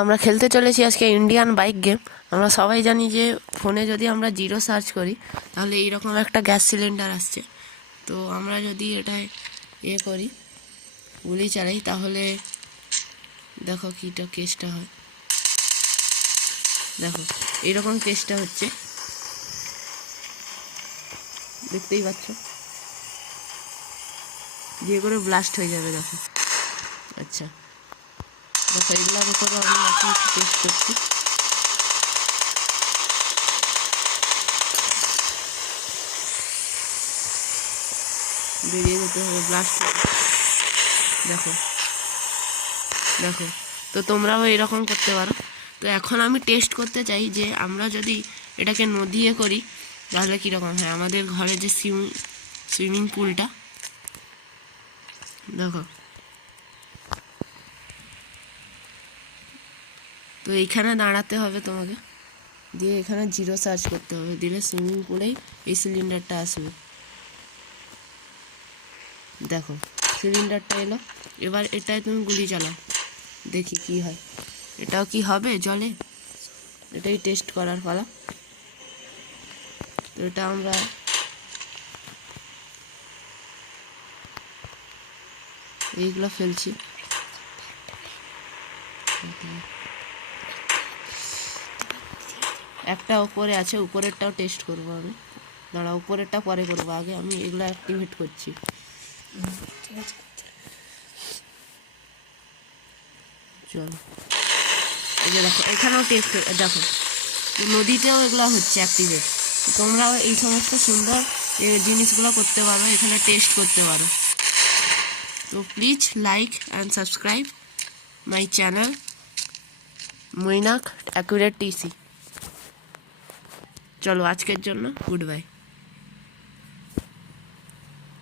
আমরা খেলতে চলেছি আজকে ইন্ডিয়ান বাইক গেম। আমরা সবাই জানি যে ফোনে যদি আমরা জিরো সার্চ করি তাহলে এইরকম একটা গ্যাস সিলিন্ডার আসছে। তো আমরা যদি এটায় করি, গুলি চালাই, তাহলে দেখো কীটা কেসটা হয়। দেখো এইরকম কেসটা হচ্ছে, দেখতেই পাচ্ছ, যে করে ব্লাস্ট হয়ে যাবে। দেখো, আচ্ছা দেখো এগুলোর উপরে আমি এখন টেস্ট করছি। বেরিয়ে যেতে হবে, ব্লাস্ট। দেখো দেখো, তো তোমরাও এরকম করতে পারো। তো এখন আমি টেস্ট করতে চাই যে আমরা যদি এটাকে নদীয়ে করি তাহলে কীরকম হয়। আমাদের ঘরে যে সুইমিং পুলটা, দেখো, তো এইখানে দাঁড়াতে হবে তোমাকে, দিয়ে এখানে জিরো সার্চ করতে হবে, দিলে সুইমিং পুলেই এই সিলিন্ডারটা আসবে। দেখো সিলিন্ডারটা এলো, এবার এটাই তুমি গুলি চালাও, দেখি কি হয়। এটাও কি হবে জলে, এটাই টেস্ট করার পালা। তো এটা আমরা এইগুলো ফেলছি। একটা উপরে আছে, উপরেরটাও টেস্ট করবো আমি। দাঁড়া, উপরেরটা পরে করবো, আগে আমি এগুলো অ্যাক্টিভেট করছি। চলো, এই যে দেখো এখানেও টেস্ট, দেখো নদীতেও এগুলো হচ্ছে অ্যাক্টিভেট। তোমরাও এই সমস্ত সুন্দর জিনিসগুলো করতে পারো, এখানে টেস্ট করতে পারো। তো please like and subscribe my channel Mainak accurate TC. চলো আজকের জন্য গুড বাই।